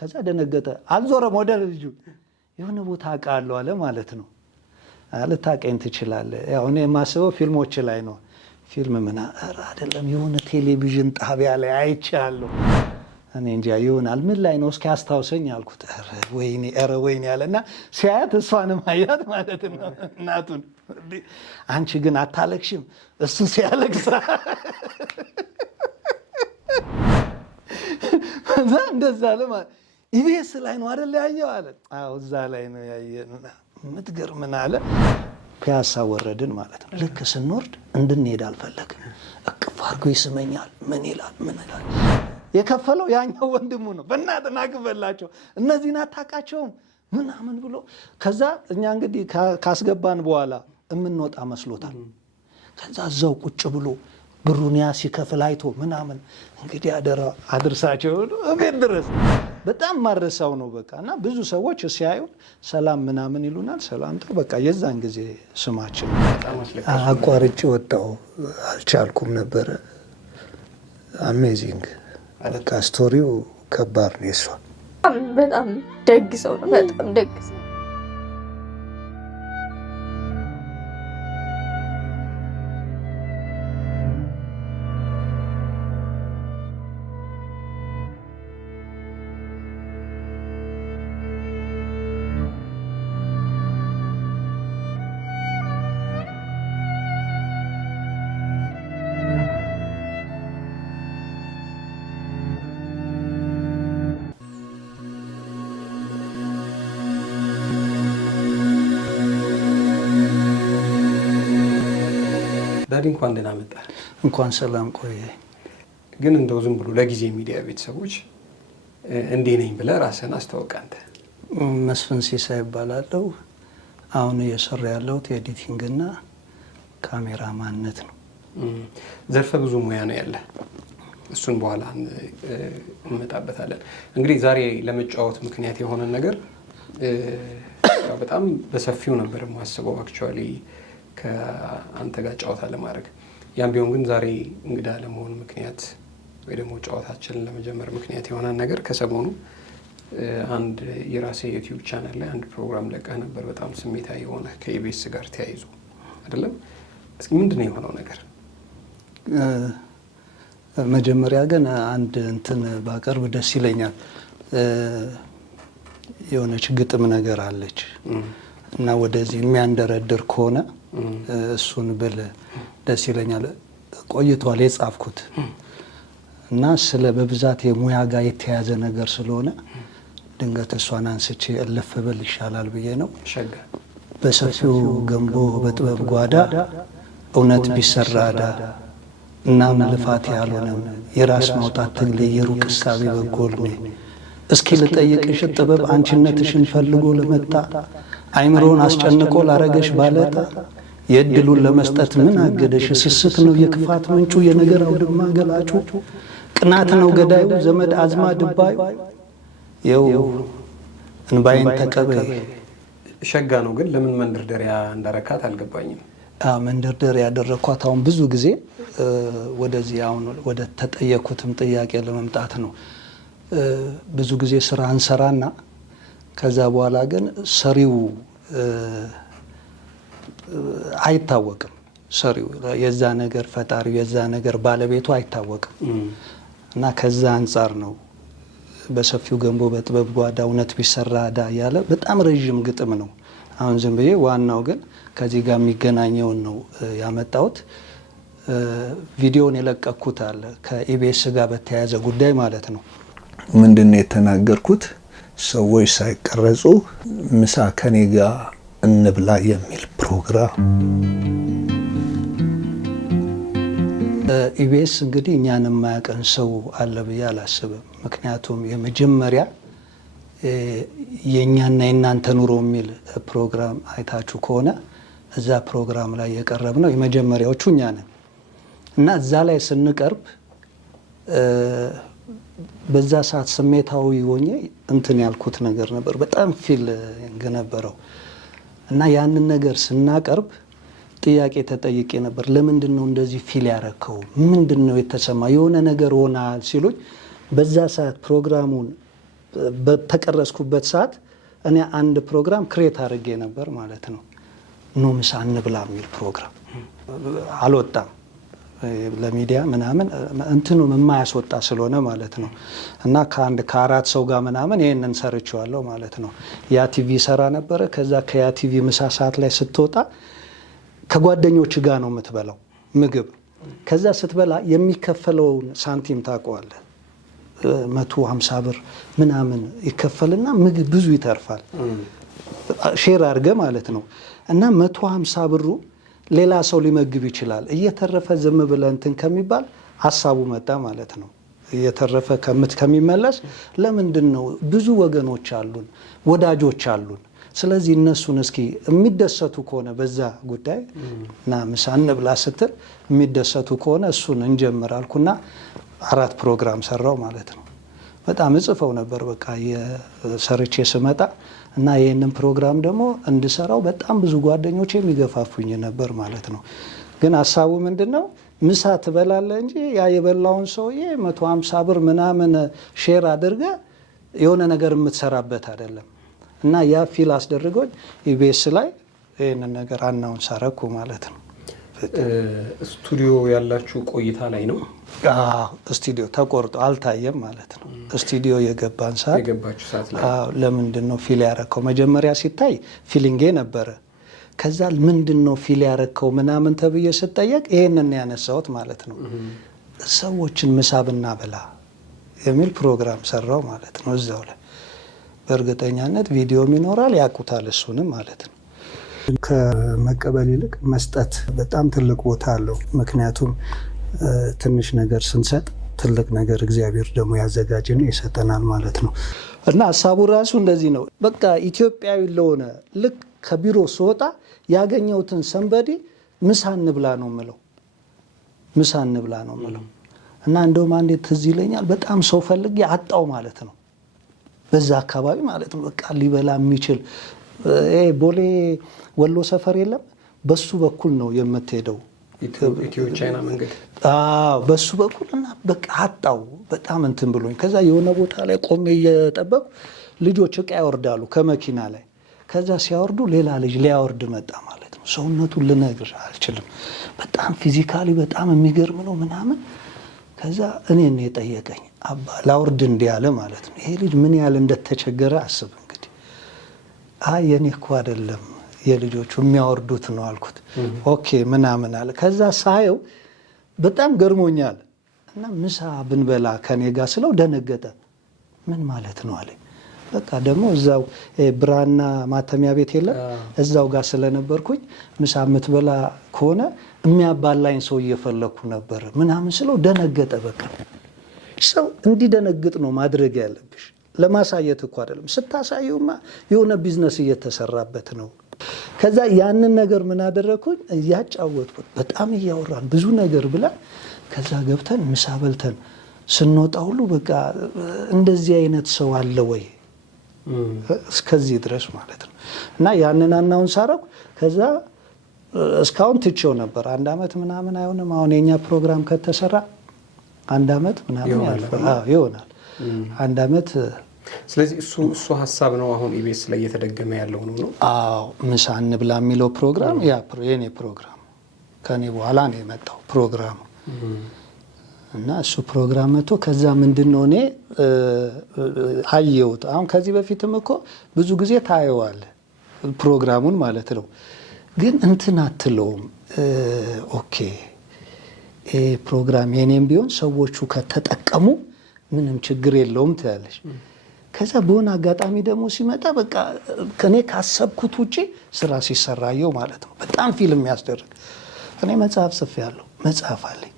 ከዛ ደነገጠ። አልዞረም ወደ ልጁ። የሆነ ቦታ አውቃለሁ አለ ማለት ነው። ልታውቀኝ ትችላለህ። ያው እኔ የማስበው ፊልሞች ላይ ነው። ፊልም አይደለም የሆነ ቴሌቪዥን ጣቢያ ላይ አይቻለሁ። እኔ እንጃ ይሆናል ምን ላይ ነው እስኪ አስታውሰኝ አልኩት። ኧረ ወይኔ ያለና ሲያያት እሷንም አያት ማለት ነው እናቱን። አንቺ ግን አታለቅሽም እሱ ሲያለቅስ እንደዛ አለ ማለት ኢቢኤስ ላይ ነው አይደል ያየው አለ። አዎ እዛ ላይ ነው ያየና ምትገርምና አለ። ፒያሳ ወረድን ማለት ነው። ልክ ስንወርድ እንድንሄድ አልፈለግም። እቅፍ አድርጎ ይስመኛል። ምን ይላል የከፈለው ያኛው ወንድሙ ነው። በእናትህ ናግበላቸው እነዚህን አታውቃቸውም ምናምን ብሎ ከዛ እኛ እንግዲህ ካስገባን በኋላ የምንወጣ መስሎታል። ከዛ እዛው ቁጭ ብሎ ብሩን ሲከፍል አይቶ ምናምን እንግዲህ አደራ አድርሳቸው እቤት ድረስ በጣም ማረሳው ነው በቃ። እና ብዙ ሰዎች ሲያዩ ሰላም ምናምን ይሉናል። ሰላምታው በቃ የዛን ጊዜ ስማችን አቋርጬ ወጣው አልቻልኩም ነበረ። አሜዚንግ በቃ ስቶሪው ከባድ ነው። እሷ በጣም ደግ ሰው ነው። በጣም ደግ ሰው ዳዲ እንኳን ደህና መጣ። እንኳን ሰላም ቆየ። ግን እንደው ዝም ብሎ ለጊዜ ሚዲያ ቤተሰቦች እንዲህ ነኝ ብለህ ራስህን አስተዋውቅ። አንተ መስፍን ሲሳይ እባላለሁ። አሁን እየሰራ ያለሁት ኤዲቲንግ እና ካሜራ ማንነት ነው። ዘርፈ ብዙ ሙያ ነው ያለ። እሱን በኋላ እንመጣበታለን። እንግዲህ ዛሬ ለመጫወት ምክንያት የሆነ ነገር በጣም በሰፊው ነበር የማስበው አክቹአሊ ከአንተ ጋር ጨዋታ ለማድረግ። ያም ቢሆን ግን ዛሬ እንግዳ ለመሆን ምክንያት ወይ ደግሞ ጨዋታችንን ለመጀመር ምክንያት የሆነ ነገር ከሰሞኑ አንድ የራሴ ዩቲዩብ ቻናል ላይ አንድ ፕሮግራም ለቀህ ነበር። በጣም ስሜታዊ የሆነ ከኢቢኤስ ጋር ተያይዞ አይደለም? እስኪ ምንድነው የሆነው ነገር? መጀመሪያ ግን አንድ እንትን ባቀርብ ደስ ይለኛል። የሆነች ግጥም ነገር አለች እና ወደዚህ የሚያንደረድር ከሆነ እሱን ብል ደስ ይለኛል። ቆይቷል የጻፍኩት እና ስለ በብዛት የሙያ ጋር የተያዘ ነገር ስለሆነ ድንገት እሷን አንስቼ እልፍ ብል ይሻላል ብዬ ነው። በሰፊው ገንቦ በጥበብ ጓዳ እውነት ቢሰራዳ እናም ልፋት ያልሆነም የራስ ማውጣት ትግሌ የሩቅ እሳቤ በጎልሜ እስኪ ልጠይቅሽ ጥበብ አንቺነትሽን ፈልጎ ለመጣ አይምሮን አስጨንቆ ላረገሽ ባለታ የእድሉን ለመስጠት ምን አገደሽ? ስስት ነው የክፋት ምንጩ የነገር አውድማ ገላጩ ቅናት ነው ገዳዩ ዘመድ አዝማ ድባዩ የው እንባይን ተቀበይ። ሸጋ ነው ግን ለምን መንደርደሪያ እንዳረካት አልገባኝም። መንደርደሪያ ያደረኳት አሁን ብዙ ጊዜ ወደዚህ አሁን ወደ ተጠየኩትም ጥያቄ ለመምጣት ነው። ብዙ ጊዜ ስራ እንሰራና ከዛ በኋላ ግን ሰሪው አይታወቅም። ሰሪው የዛ ነገር ፈጣሪው የዛ ነገር ባለቤቱ አይታወቅም እና ከዛ አንጻር ነው በሰፊው ገንቦ በጥበብ ጓዳ እውነት ቢሰራ ዳ ያለ በጣም ረጅም ግጥም ነው። አሁን ዝም ብዬ ዋናው ግን ከዚህ ጋር የሚገናኘውን ነው ያመጣሁት። ቪዲዮን የለቀኩት አለ ከኢቢኤስ ጋር በተያያዘ ጉዳይ ማለት ነው። ምንድነው የተናገርኩት? ሰዎች ሳይቀረጹ ምሳ ከኔ ጋር እንብላ የሚል ፕሮግራም። ኢቢኤስ እንግዲህ እኛን የማያውቀን ሰው አለ ብዬ አላስብም። ምክንያቱም የመጀመሪያ የእኛና የእናንተ ኑሮ የሚል ፕሮግራም አይታችሁ ከሆነ እዛ ፕሮግራም ላይ የቀረብ ነው የመጀመሪያዎቹ እኛ ነን እና እዛ ላይ ስንቀርብ በዛ ሰዓት ስሜታዊ ሆኜ እንትን ያልኩት ነገር ነበር። በጣም ፊሊንግ ነበረው እና ያንን ነገር ስናቀርብ ጥያቄ ተጠይቄ ነበር። ለምንድን ነው እንደዚህ ፊል ያረከው? ምንድን ነው የተሰማ? የሆነ ነገር ሆናል ሲሉኝ በዛ ሰዓት ፕሮግራሙን በተቀረጽኩበት ሰዓት እኔ አንድ ፕሮግራም ክሬት አድርጌ ነበር ማለት ነው። ኑ ምሳ እንብላ የሚል ፕሮግራም አልወጣም ለሚዲያ ምናምን እንትኑ የማያስወጣ ስለሆነ ማለት ነው። እና ከአራት ሰው ጋር ምናምን ይሄንን ሰርቼዋለሁ ማለት ነው። ያ ቲቪ ሰራ ነበረ። ከዛ ከያ ቲቪ ምሳ ሰዓት ላይ ስትወጣ ከጓደኞች ጋር ነው የምትበላው ምግብ። ከዛ ስትበላ የሚከፈለውን ሳንቲም ታውቀዋለህ። 150 ብር ምናምን ይከፈልና ምግብ ብዙ ይተርፋል። ሼር አድርገህ ማለት ነው። እና 150 ብሩ ሌላ ሰው ሊመግብ ይችላል። እየተረፈ ዝም ብለህ እንትን ከሚባል ሀሳቡ መጣ ማለት ነው። እየተረፈ ከሚመለስ ለምንድን ነው ብዙ ወገኖች አሉን፣ ወዳጆች አሉን። ስለዚህ እነሱን እስኪ የሚደሰቱ ከሆነ በዛ ጉዳይ እና ምሳ እንብላ ስትል የሚደሰቱ ከሆነ እሱን እንጀምር አልኩና 4 ፕሮግራም ሰራው ማለት ነው። በጣም እጽፈው ነበር በቃ የሰርቼ ስመጣ እና ይህንን ፕሮግራም ደግሞ እንድሰራው በጣም ብዙ ጓደኞች የሚገፋፉኝ ነበር ማለት ነው። ግን ሀሳቡ ምንድነው? ምሳ ትበላለህ እንጂ ያ የበላውን ሰውዬ 150 ብር ምናምን ሼር አድርገ የሆነ ነገር የምትሰራበት አይደለም። እና ያ ፊል አስደርጎኝ ኢቢኤስ ላይ ይህንን ነገር አናውንስ አረኩ ማለት ነው። ስቱዲዮ ያላችሁ ቆይታ ላይ ነው? ስቱዲዮ ተቆርጦ አልታየም ማለት ነው። ስቱዲዮ የገባን ሰዓት ለምንድን ነው ፊል ያረከው? መጀመሪያ ሲታይ ፊሊንጌ ነበረ። ከዛ ምንድን ነው ፊል ያረከው ምናምን ተብዬ ስጠየቅ ይሄንን ያነሳሁት ማለት ነው። ሰዎችን ምሳ ብናበላ የሚል ፕሮግራም ሰራው ማለት ነው። እዛው ላይ በእርግጠኛነት ቪዲዮም ይኖራል፣ ያውቁታል እሱንም ማለት ነው። ከመቀበል ይልቅ መስጠት በጣም ትልቅ ቦታ አለው። ምክንያቱም ትንሽ ነገር ስንሰጥ ትልቅ ነገር እግዚአብሔር ደግሞ ያዘጋጅና ይሰጠናል ማለት ነው። እና ሀሳቡ ራሱ እንደዚህ ነው። በቃ ኢትዮጵያዊ ለሆነ ልክ ከቢሮ ስወጣ ያገኘሁትን ሰንበዲ ምሳ እንብላ ነው የምለው። ምሳ እንብላ ነው የምለው። እና እንደውም አንዴ ትዝ ይለኛል በጣም ሰው ፈልጌ አጣው ማለት ነው። በዛ አካባቢ ማለት ነው። በቃ ሊበላ የሚችል ቦሌ ወሎ ሰፈር የለም፣ በሱ በኩል ነው የምትሄደው ኢትዮ ቻይና መንገድ። በሱ በኩል እና በቃ አጣው በጣም እንትን ብሎኝ። ከዛ የሆነ ቦታ ላይ ቆሜ እየጠበቁ ልጆች እቃ ያወርዳሉ ከመኪና ላይ። ከዛ ሲያወርዱ ሌላ ልጅ ሊያወርድ መጣ ማለት ነው። ሰውነቱን ልነግር አልችልም። በጣም ፊዚካሊ በጣም የሚገርም ነው ምናምን። ከዛ እኔን የጠየቀኝ አባ ላውርድ እንዲህ ያለ ማለት ነው። ይሄ ልጅ ምን ያህል እንደተቸገረ አስብ እንግዲህ። የኔ እኮ አይደለም የልጆቹ የሚያወርዱት ነው አልኩት። ኦኬ ምናምን አለ። ከዛ ሳየው በጣም ገርሞኛል። እና ምሳ ብንበላ ከኔ ጋር ስለው ደነገጠ። ምን ማለት ነው አለ። በቃ ደግሞ እዛው ብራና ማተሚያ ቤት የለም እዛው ጋር ስለነበርኩኝ ምሳ የምትበላ ከሆነ የሚያባላኝ ሰው እየፈለኩ ነበር ምናምን ስለው ደነገጠ። በቃ ሰው እንዲደነግጥ ነው ማድረግ ያለብሽ። ለማሳየት እኮ አይደለም። ስታሳዩማ የሆነ ቢዝነስ እየተሰራበት ነው። ከዛ ያንን ነገር ምን አደረኩኝ? እያጫወትኩት በጣም እያወራን ብዙ ነገር ብለን ከዛ ገብተን ምሳ በልተን ስንወጣ ሁሉ በቃ እንደዚህ አይነት ሰው አለ ወይ እስከዚህ ድረስ ማለት ነው። እና ያንን አናውንስ አደረኩ። ከዛ እስካሁን ትቼው ነበር። 1 ዓመት ምናምን አይሆንም። አሁን የኛ ፕሮግራም ከተሰራ 1 ዓመት ምናምን ይሆናል። 1 ዓመት። ስለዚህ እሱ ሀሳብ ነው አሁን ኢቢኤስ ላይ እየተደገመ ያለው ነው። ምሳ እንብላ የሚለው ፕሮግራም የኔ ፕሮግራም ከኔ በኋላ ነው የመጣው ፕሮግራሙ። እና እሱ ፕሮግራም መጥቶ ከዛ ምንድነው እኔ አየሁት። አሁን ከዚህ በፊትም እኮ ብዙ ጊዜ ታየዋለህ ፕሮግራሙን ማለት ነው። ግን እንትን አትለውም። ኦኬ ፕሮግራም የኔም ቢሆን ሰዎቹ ከተጠቀሙ ምንም ችግር የለውም ትያለሽ። ከዛ በሆነ አጋጣሚ ደግሞ ሲመጣ በቃ ከኔ ካሰብኩት ውጪ ስራ ሲሰራየው ማለት ነው። በጣም ፊልም ያስደርግ። እኔ መጽሐፍ ጽፌያለሁ፣ መጽሐፍ አለኝ፣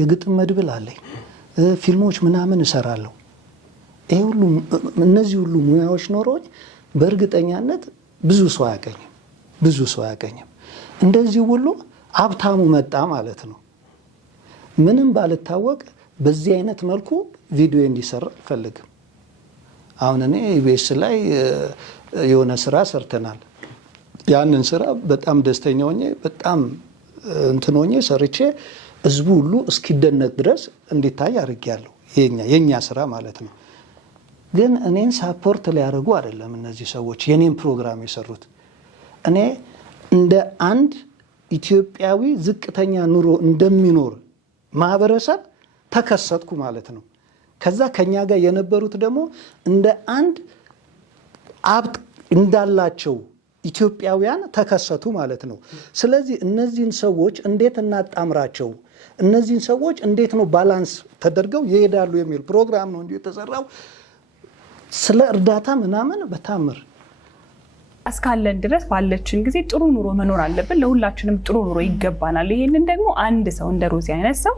የግጥም መድብል አለኝ፣ ፊልሞች ምናምን እሰራለሁ። ይሄ ሁሉ እነዚህ ሁሉ ሙያዎች ኖሮኝ በእርግጠኛነት ብዙ ሰው አያገኝም። እንደዚህ ሁሉ ሀብታሙ መጣ ማለት ነው። ምንም ባልታወቅ በዚህ አይነት መልኩ ቪዲዮ እንዲሰራ አልፈልግም። አሁን እኔ ኢቢኤስ ላይ የሆነ ስራ ሰርተናል። ያንን ስራ በጣም ደስተኛ ሆኜ በጣም እንትን ሆኜ ሰርቼ ህዝቡ ሁሉ እስኪደነቅ ድረስ እንዲታይ አድርጌያለሁ። የኛ ስራ ማለት ነው። ግን እኔን ሳፖርት ሊያደርጉ አይደለም እነዚህ ሰዎች የኔን ፕሮግራም የሰሩት። እኔ እንደ አንድ ኢትዮጵያዊ ዝቅተኛ ኑሮ እንደሚኖር ማህበረሰብ ተከሰትኩ ማለት ነው። ከዛ ከኛ ጋር የነበሩት ደግሞ እንደ አንድ ሀብት እንዳላቸው ኢትዮጵያውያን ተከሰቱ ማለት ነው። ስለዚህ እነዚህን ሰዎች እንዴት እናጣምራቸው፣ እነዚህን ሰዎች እንዴት ነው ባላንስ ተደርገው ይሄዳሉ የሚል ፕሮግራም ነው እንጂ የተሰራው ስለ እርዳታ ምናምን በታምር እስካለን ድረስ ባለችን ጊዜ ጥሩ ኑሮ መኖር አለብን። ለሁላችንም ጥሩ ኑሮ ይገባናል። ይሄንን ደግሞ አንድ ሰው እንደ ሮዚ አይነት ሰው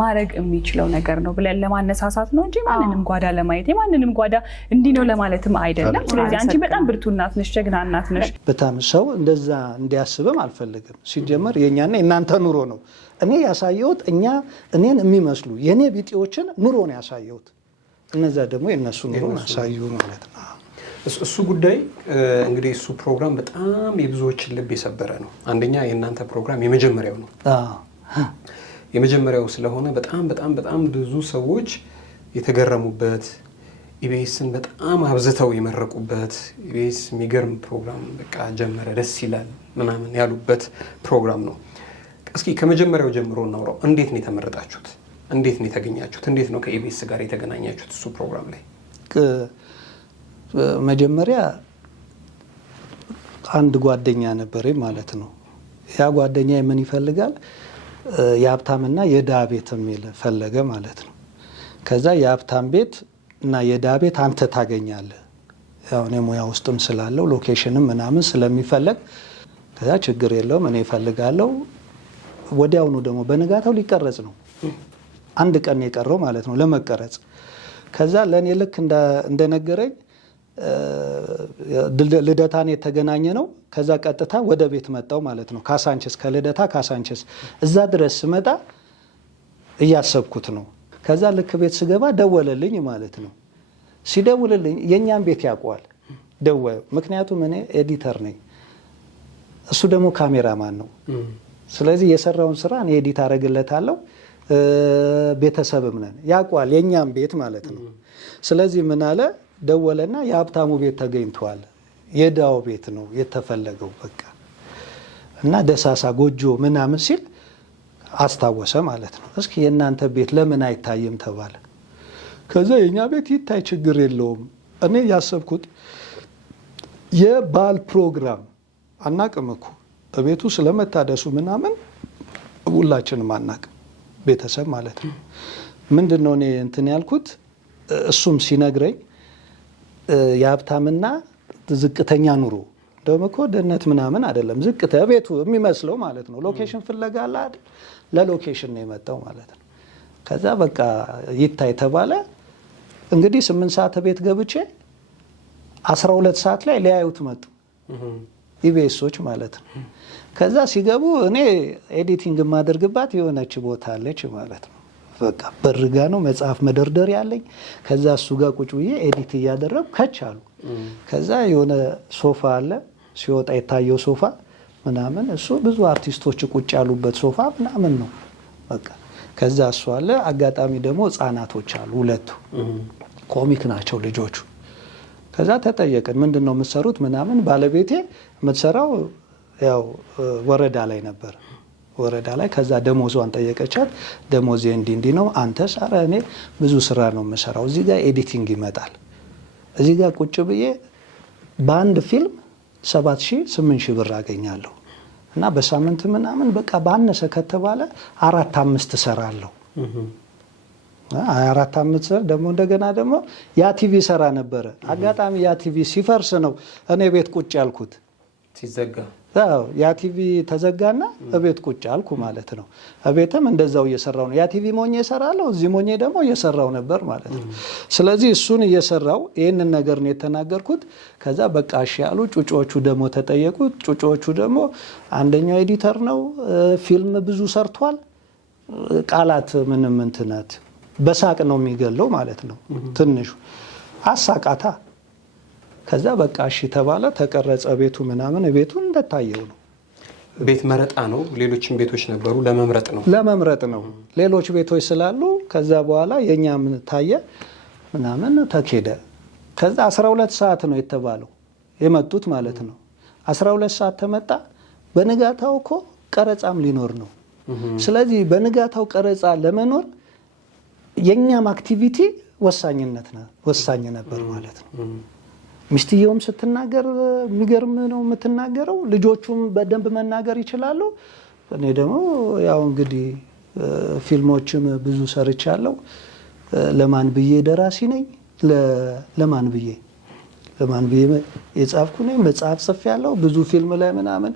ማድረግ የሚችለው ነገር ነው ብለን ለማነሳሳት ነው እንጂ ማንንም ጓዳ ለማየት የማንንም ጓዳ እንዲህ ነው ለማለትም አይደለም። ስለዚህ አንቺ በጣም ብርቱ እናት ነሽ፣ ጀግና እናት ነሽ። በጣም ሰው እንደዛ እንዲያስብም አልፈልግም። ሲጀመር የኛና የናንተ ኑሮ ነው። እኔ ያሳየሁት እኔን የሚመስሉ የኔ ቢጤዎችን ኑሮ ነው ያሳየሁት። እነዛ ደግሞ የነሱ ኑሮ ያሳዩ ማለት ነው። እሱ ጉዳይ እንግዲህ እሱ ፕሮግራም በጣም የብዙዎችን ልብ የሰበረ ነው። አንደኛ የእናንተ ፕሮግራም የመጀመሪያው ነው። የመጀመሪያው ስለሆነ በጣም ብዙ ሰዎች የተገረሙበት፣ ኢቢኤስን በጣም አብዝተው የመረቁበት፣ ኢቢኤስ የሚገርም ፕሮግራም በቃ ጀመረ ደስ ይላል ምናምን ያሉበት ፕሮግራም ነው። እስኪ ከመጀመሪያው ጀምሮ እናውራው። እንዴት ነው የተመረጣችሁት? እንዴት ነው የተገኛችሁት? እንዴት ነው ከኢቢኤስ ጋር የተገናኛችሁት? እሱ ፕሮግራም ላይ መጀመሪያ አንድ ጓደኛ ነበር ማለት ነው። ያ ጓደኛ ምን ይፈልጋል? የሀብታምና የድሃ ቤት የሚል ፈለገ ማለት ነው። ከዛ የሀብታም ቤት እና የድሃ ቤት አንተ ታገኛለህ፣ ያው እኔ ሙያ ውስጥም ስላለው ሎኬሽንም ምናምን ስለሚፈለግ ከዛ ችግር የለውም እኔ እፈልጋለሁ። ወዲያውኑ ደግሞ በንጋታው ሊቀረጽ ነው። አንድ ቀን የቀረው ማለት ነው ለመቀረጽ። ከዛ ለእኔ ልክ እንደነገረኝ ልደታን የተገናኘ ነው። ከዛ ቀጥታ ወደ ቤት መጣው ማለት ነው። ካሳንችስ ከልደታ ካሳንችስ እዛ ድረስ ስመጣ እያሰብኩት ነው። ከዛ ልክ ቤት ስገባ ደወለልኝ ማለት ነው። ሲደውልልኝ የኛን ቤት ያውቀዋል ደወለ። ምክንያቱም እኔ ኤዲተር ነኝ፣ እሱ ደግሞ ካሜራማን ነው። ስለዚህ የሰራውን ስራ እኔ ኤዲት አደርግለታለሁ። ቤተሰብም ነን፣ ያውቀዋል የኛን ቤት ማለት ነው። ስለዚህ ምን አለ ደወለና የሀብታሙ ቤት ተገኝቷል፣ የዳው ቤት ነው የተፈለገው በቃ እና ደሳሳ ጎጆ ምናምን ሲል አስታወሰ ማለት ነው። እስኪ የእናንተ ቤት ለምን አይታይም ተባለ። ከዛ የኛ ቤት ይታይ ችግር የለውም። እኔ ያሰብኩት የባል ፕሮግራም አናቅም እኮ በቤቱ ስለመታደሱ ምናምን ሁላችንም አናቅም፣ ቤተሰብ ማለት ነው። ምንድነው እኔ እንትን ያልኩት እሱም ሲነግረኝ የሀብታምና ዝቅተኛ ኑሮ ደግሞ እኮ ድህነት ምናምን አይደለም፣ ዝቅተ ቤቱ የሚመስለው ማለት ነው። ሎኬሽን ፍለጋ አለ አይደል? ለሎኬሽን ነው የመጣው ማለት ነው። ከዛ በቃ ይታይ ተባለ። እንግዲህ 8 ሰዓት ቤት ገብቼ 12 ሰዓት ላይ ሊያዩት መጡ ኢቢኤሶች ማለት ነው። ከዛ ሲገቡ እኔ ኤዲቲንግ የማደርግባት የሆነች ቦታ አለች ማለት ነው። በቃ በርጋ ነው መጽሐፍ መደርደር ያለኝ። ከዛ እሱ ጋር ቁጭ ብዬ ኤዲት እያደረግ ከች አሉ። ከዛ የሆነ ሶፋ አለ ሲወጣ የታየው ሶፋ ምናምን፣ እሱ ብዙ አርቲስቶች ቁጭ ያሉበት ሶፋ ምናምን ነው በቃ። ከዛ እሱ አለ። አጋጣሚ ደግሞ ህጻናቶች አሉ፣ ሁለቱ ኮሚክ ናቸው ልጆቹ። ከዛ ተጠየቅን ምንድን ነው የምትሰሩት ምናምን። ባለቤቴ የምትሰራው ያው ወረዳ ላይ ነበር፣ ወረዳ ላይ። ከዛ ደሞዟን ጠየቀቻት። ደሞዜ እንዲህ ነው። አንተስ? ኧረ እኔ ብዙ ስራ ነው የምሰራው፣ እዚህ ጋር ኤዲቲንግ ይመጣል፣ እዚህ ጋር ቁጭ ብዬ በአንድ ፊልም 7,000-8,000 ብር አገኛለሁ እና በሳምንት ምናምን በቃ ባነሰ ከተባለ 4-5 እሰራለሁ። 4-5 ደግሞ እንደገና ደግሞ ያ ቲቪ ሰራ ነበረ። አጋጣሚ ያ ቲቪ ሲፈርስ ነው እኔ ቤት ቁጭ ያልኩት። ሲዘጋ ያ ቲቪ ተዘጋና እቤት ቁጭ አልኩ ማለት ነው። እቤትም እንደዛው እየሰራው ነው። ያ ቲቪ ሞኜ እሰራለሁ፣ እዚህ ሞኜ ደግሞ እየሰራው ነበር ማለት ነው። ስለዚህ እሱን እየሰራው ይህንን ነገር ነው የተናገርኩት። ከዛ በቃ እሺ ያሉ። ጩጮቹ ደግሞ ተጠየቁ። ጩጮቹ ደግሞ አንደኛው ኤዲተር ነው፣ ፊልም ብዙ ሰርቷል፣ ቃላት ምንም እንትናት በሳቅ ነው የሚገለው ማለት ነው። ትንሹ አሳቃታ። ከዛ በቃ እሺ ተባለ፣ ተቀረጸ ቤቱ ምናምን። ቤቱ እንደታየው ነው። ቤት መረጣ ነው። ሌሎችም ቤቶች ነበሩ፣ ለመምረጥ ነው። ለመምረጥ ነው። ሌሎች ቤቶች ስላሉ ከዛ በኋላ የኛም ታየ ምናምን ተኬደ። ከዛ 12 ሰዓት ነው የተባለው የመጡት ማለት ነው። 12 ሰዓት ተመጣ። በንጋታው እኮ ቀረጻም ሊኖር ነው። ስለዚህ በንጋታው ቀረጻ ለመኖር የኛም አክቲቪቲ ወሳኝ ነበር ማለት ነው። ሚስትየውም ስትናገር የሚገርም ነው የምትናገረው። ልጆቹም በደንብ መናገር ይችላሉ። እኔ ደግሞ ያው እንግዲህ ፊልሞችም ብዙ ሰርቻለሁ። ለማን ብዬ ደራሲ ነኝ። ለማን ብዬ የጻፍኩ ነኝ። መጽሐፍ ጽፌያለሁ። ብዙ ፊልም ላይ ምናምን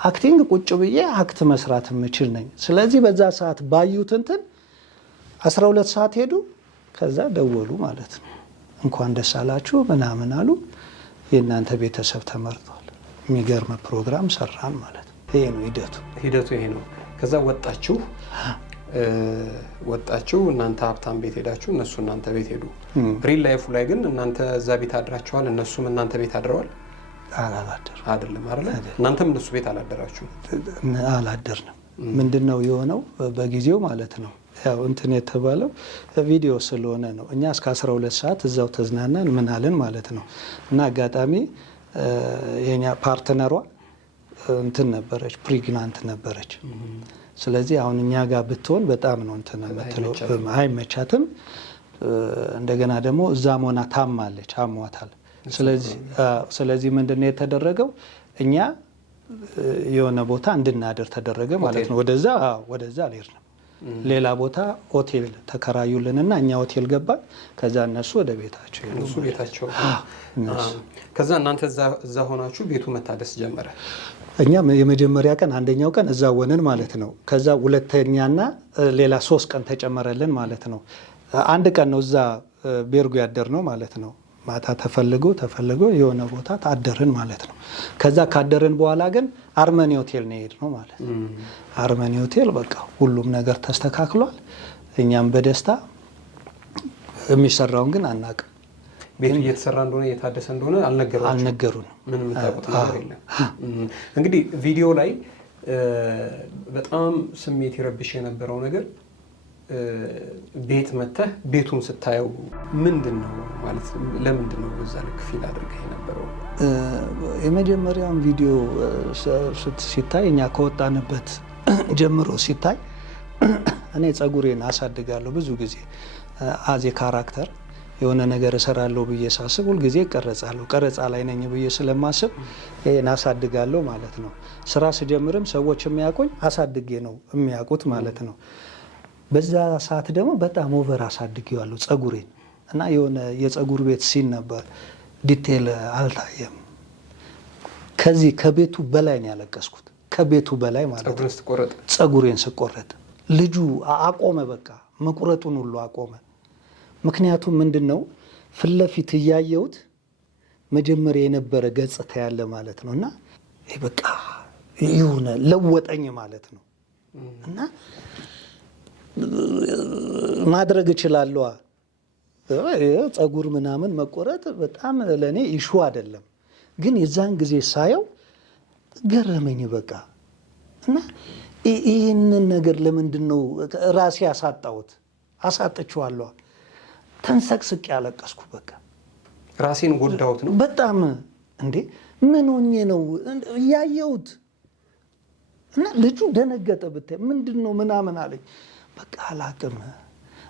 አክቲንግ ቁጭ ብዬ አክት መስራት የምችል ነኝ። ስለዚህ በዛ ሰዓት ባዩት እንትን 12 ሰዓት ሄዱ። ከዛ ደወሉ ማለት ነው። እንኳን ደስ አላችሁ ምናምን አሉ። የእናንተ ቤተሰብ ተመርጧል። የሚገርም ፕሮግራም ሰራን ማለት ነው። ይሄ ነው ሂደቱ ይሄ ነው። ከዛ ወጣችሁ እናንተ ሀብታም ቤት ሄዳችሁ፣ እነሱ እናንተ ቤት ሄዱ። ሪል ላይፉ ላይ ግን እናንተ እዛ ቤት አድራችኋል፣ እነሱም እናንተ ቤት አድረዋል? አይደለም አይደለ? እናንተም እነሱ ቤት አላደራችሁም? አላደርንም። ምንድነው የሆነው በጊዜው ማለት ነው። ያው እንትን የተባለው ቪዲዮ ስለሆነ ነው። እኛ እስከ 12 ሰዓት እዛው ተዝናናን ምናልን ማለት ነው። እና አጋጣሚ የኛ ፓርትነሯ እንትን ነበረች፣ ፕሬግናንት ነበረች። ስለዚህ አሁን እኛ ጋር ብትሆን በጣም ነው እንትን የምትለው፣ አይመቻትም። እንደገና ደግሞ እዛም ሆና ታማለች፣ አሟታል። ስለዚህ ምንድነው የተደረገው? እኛ የሆነ ቦታ እንድናደር ተደረገ ማለት ነው። ወደዛ አልሄድንም። ሌላ ቦታ ሆቴል ተከራዩልንና እኛ ሆቴል ገባን። ከዛ እነሱ ወደ ቤታቸው ከዛ እናንተ እዛ ሆናችሁ ቤቱ መታደስ ጀመረ። እኛ የመጀመሪያ ቀን አንደኛው ቀን እዛ ሆነን ማለት ነው። ከዛ ሁለተኛና ሌላ 3 ቀን ተጨመረልን ማለት ነው። አንድ ቀን ነው እዛ ቤርጎ ያደር ነው ማለት ነው። ማታ ተፈልጎ የሆነ ቦታ ታደርን ማለት ነው። ከዛ ካደርን በኋላ ግን አርመኒ ሆቴል ነው የሄድነው ማለት ነው። አርመኒ ሆቴል በቃ ሁሉም ነገር ተስተካክሏል። እኛም በደስታ የሚሰራውን ግን አናውቅም። ቤቱ እየተሰራ እንደሆነ እየታደሰ እንደሆነ አልነገሩንም። ምንም የምታውቁት ነገር የለም። እንግዲህ ቪዲዮ ላይ በጣም ስሜት ይረብሽ የነበረው ነገር ቤት መተህ ቤቱን ስታየው ምንድን ነው ማለት ለምንድን ነው በዛ ልክ ፊል አድርገህ የነበረው? የመጀመሪያውን ቪዲዮ ሲታይ እኛ ከወጣንበት ጀምሮ ሲታይ እኔ ጸጉሬን አሳድጋለሁ። ብዙ ጊዜ አዜ ካራክተር የሆነ ነገር እሰራለሁ ብዬ ሳስብ ሁልጊዜ እቀረጻለሁ። ቀረጻ ላይ ነኝ ብዬ ስለማስብ ይሄን አሳድጋለሁ ማለት ነው። ስራ ስጀምርም ሰዎች የሚያውቁኝ አሳድጌ ነው የሚያውቁት ማለት ነው። በዛ ሰዓት ደግሞ በጣም ኦቨር አሳድጌዋለሁ ጸጉሬን እና የሆነ የጸጉር ቤት ሲን ነበር። ዲቴል አልታየም። ከዚህ ከቤቱ በላይ ነው ያለቀስኩት። ከቤቱ በላይ ማለት ነው። ጸጉሬን ስቆረጥ ልጁ አቆመ። በቃ መቁረጡን ሁሉ አቆመ። ምክንያቱም ምንድነው ፊት ለፊት እያየሁት መጀመሪያ የነበረ ገጽታ ያለ ማለት ነው። እና በቃ የሆነ ለወጠኝ ማለት ነው። እና ማድረግ እችላለሁ። ጸጉር ምናምን መቆረጥ በጣም ለኔ ኢሹ አይደለም። ግን የዛን ጊዜ ሳየው ገረመኝ በቃ። እና ይህንን ነገር ለምንድነው ራሴ አሳጥቼዋለሁ። ተንሰቅስቅ ያለቀስኩ በቃ። ራሴን ጎዳሁት ነው በጣም እንዴ ምን ሆኜ ነው እያየሁት። እና ልጁ ደነገጠ። ብታይ ምንድነው ምናምን አለኝ። በቃ አላቅም።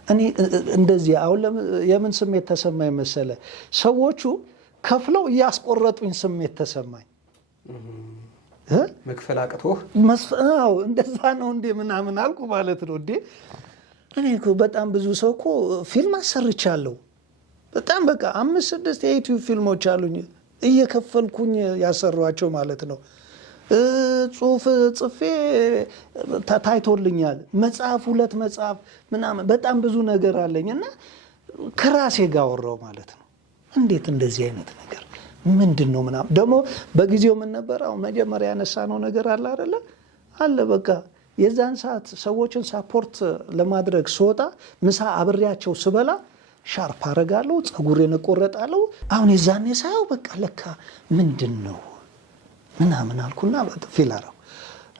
እኔ እንደዚህ አሁን የምን ስሜት ተሰማኝ መሰለ? ሰዎቹ ከፍለው እያስቆረጡኝ ስሜት ተሰማኝ። መክፈል አቅቶህ አዎ እንደዛ ነው እንዴ ምናምን አልኩ ማለት ነው። እንዴ እኔ እኮ በጣም ብዙ ሰው እኮ ፊልም አሰርቻለሁ። በጣም በቃ 5-6 የዩቲዩብ ፊልሞች አሉኝ እየከፈልኩኝ ያሰሯቸው ማለት ነው። ጽሁፍ ጽፌ ታይቶልኛል። መጽሐፍ 2 መጽሐፍ ምናምን በጣም ብዙ ነገር አለኝ። እና ከራሴ ጋር አወራው ማለት ነው። እንዴት እንደዚህ አይነት ነገር ምንድን ነው ምናምን። ደግሞ በጊዜው ምን ነበር አሁን መጀመሪያ ያነሳነው ነገር አለ አይደለ? አለ በቃ የዛን ሰዓት ሰዎችን ሳፖርት ለማድረግ ስወጣ ምሳ አብሬያቸው ስበላ ሻርፕ አረጋለሁ፣ ጸጉሬን እቆረጣለሁ። አሁን የዛኔ ሳየው በቃ ለካ ምንድን ነው ምናምን አልኩና ፊል አረው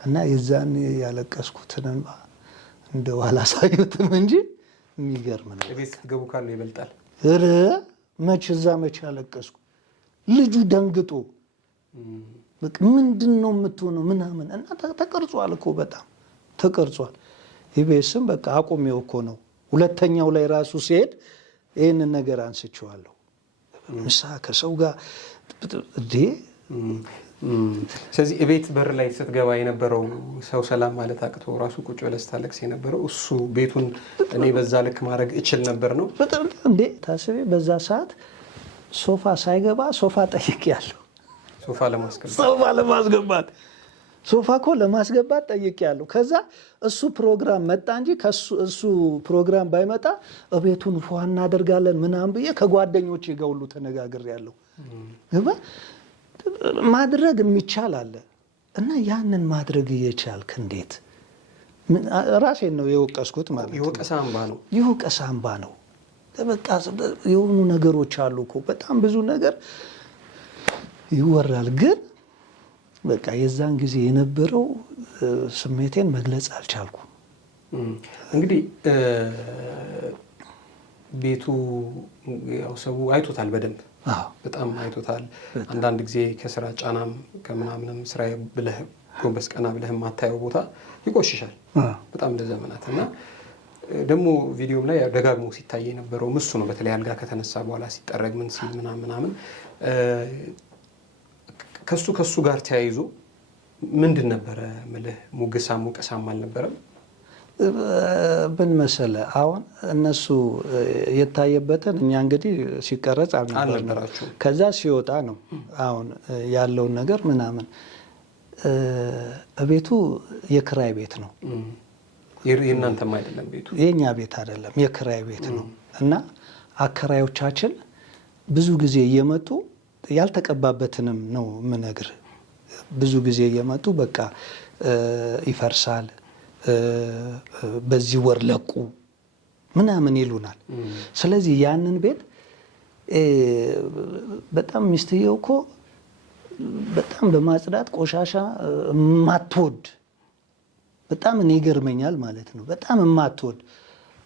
እና የዛኔ ያለቀስኩትን እንደው አላሳዩትም እንጂ የሚገርም ነው። ቤት ስትገቡ ካለው ይበልጣል። ኧረ መች እዛ መች ያለቀስኩ ልጁ ደንግጦ በቃ ምንድን ነው የምትሆነው ምናምን እና ተቀርጿል እኮ በጣም ተቀርጿል። ኢቢኤስም በቃ አቁሜው እኮ ነው። ሁለተኛው ላይ ራሱ ሲሄድ ይህንን ነገር አንስቼዋለሁ። ምሳ ከሰው ጋር እንዴ። ስለዚህ እቤት በር ላይ ስትገባ የነበረው ሰው ሰላም ማለት አቅቶ ራሱ ቁጭ ብለህ ስታለቅስ የነበረው እሱ ቤቱን እኔ በዛ ልክ ማድረግ እችል ነበር ነው በጣም እንዴ። ታስቤ በዛ ሰዓት ሶፋ ሳይገባ ሶፋ ጠይቄያለሁ። ሶፋ ለማስገባት ሶፋ እኮ ለማስገባት ጠይቄያለሁ። ከዛ እሱ ፕሮግራም መጣ እንጂ እሱ ፕሮግራም ባይመጣ እቤቱን ፏ እናደርጋለን ምናምን ብዬ ከጓደኞቼ ጋር ሁሉ ተነጋግሬያለሁ። ማድረግ የሚቻል አለ እና ያንን ማድረግ እየቻልክ እንዴት? ራሴን ነው የወቀስኩት ማለት ነው። የወቀሳ አምባ ነው። በቃ የሆኑ ነገሮች አሉ እኮ በጣም ብዙ ነገር ይወራል፣ ግን በቃ የዛን ጊዜ የነበረው ስሜቴን መግለጽ አልቻልኩም። እንግዲህ ቤቱ ያው ሰው አይቶታል፣ በደንብ በጣም አይቶታል። አንዳንድ ጊዜ ከስራ ጫናም ከምናምንም ስራ ብለህ ጎንበስ ቀና ብለህ የማታየው ቦታ ይቆሽሻል በጣም ለዘመናት እና ደግሞ ቪዲዮም ላይ ደጋግሞ ሲታይ የነበረው እሱ ነው። በተለይ አልጋ ከተነሳ በኋላ ሲጠረግ ምን ሲል ምናምን ከሱ ጋር ተያይዞ ምንድን ነበረ ምልህ ሙገሳም ሙቀሳም አልነበረም? ምን መሰለህ አሁን እነሱ የታየበትን እኛ እንግዲህ ሲቀረጽ አልነበራችሁም። ከዛ ሲወጣ ነው አሁን ያለውን ነገር ምናምን። ቤቱ የክራይ ቤት ነው። የእናንተም አይደለም ቤቱ? የኛ ቤት አይደለም፣ የክራይ ቤት ነው። እና አከራዮቻችን ብዙ ጊዜ እየመጡ ያልተቀባበትንም ነው የምነግርህ። ብዙ ጊዜ እየመጡ በቃ ይፈርሳል፣ በዚህ ወር ለቁ ምናምን ይሉናል። ስለዚህ ያንን ቤት በጣም ሚስትየው እኮ በጣም በማጽዳት ቆሻሻ ማትወድ በጣም እኔ ይገርመኛል ማለት ነው። በጣም የማትወድ